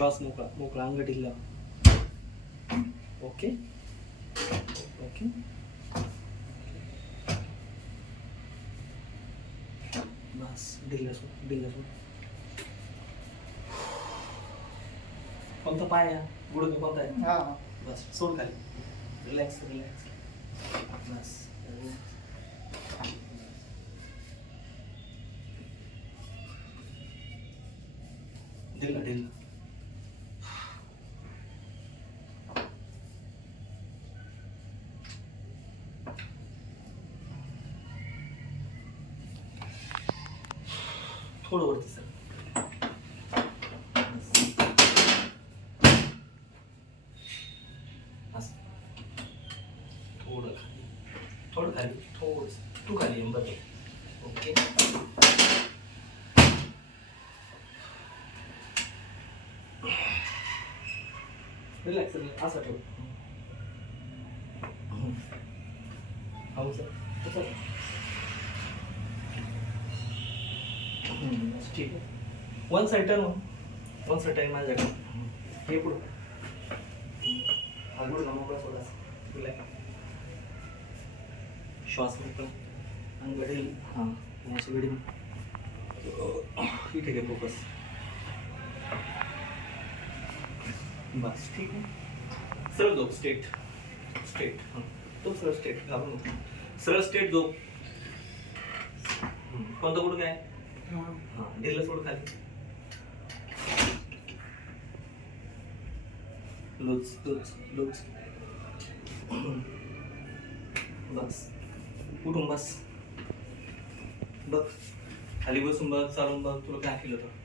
श्वास मोकळा मोकळा अंग ढिल्ला ओके ओके बस ढिल्ला सोड ढिल्ला सोड कोणता पाय आहे गुडघा कोणता आहे हा बस थोडं वरती सर. असं. थोडं खाली. थोडं खाली. थोडं तू खाली बघ. बरं ओके. रिलॅक्स रिलॅक्स असं ठेव. हो सर. हो, हम्म, बस ठीक आहे one side turn one side time माझ्याकडे. हे पुढं. हा गुडघा मोकळा सोडा रिलॅक्स श्वास मोकळा आणि ढील हां अशी गडी ठीक आहे फोकस बस ठीक आहे. सरळ झोप स्टेट स्टेट हां. तो सरळ स्टेट घाबरून सरळ स्टेट झोप. हम्म, कोणतं गुडघा आहे हां ढिल्ला सोड खाली. Loose loose loose. बस उठून बस? बघ. खाली बसून बघ चालून बघ तुला काय केलं होतं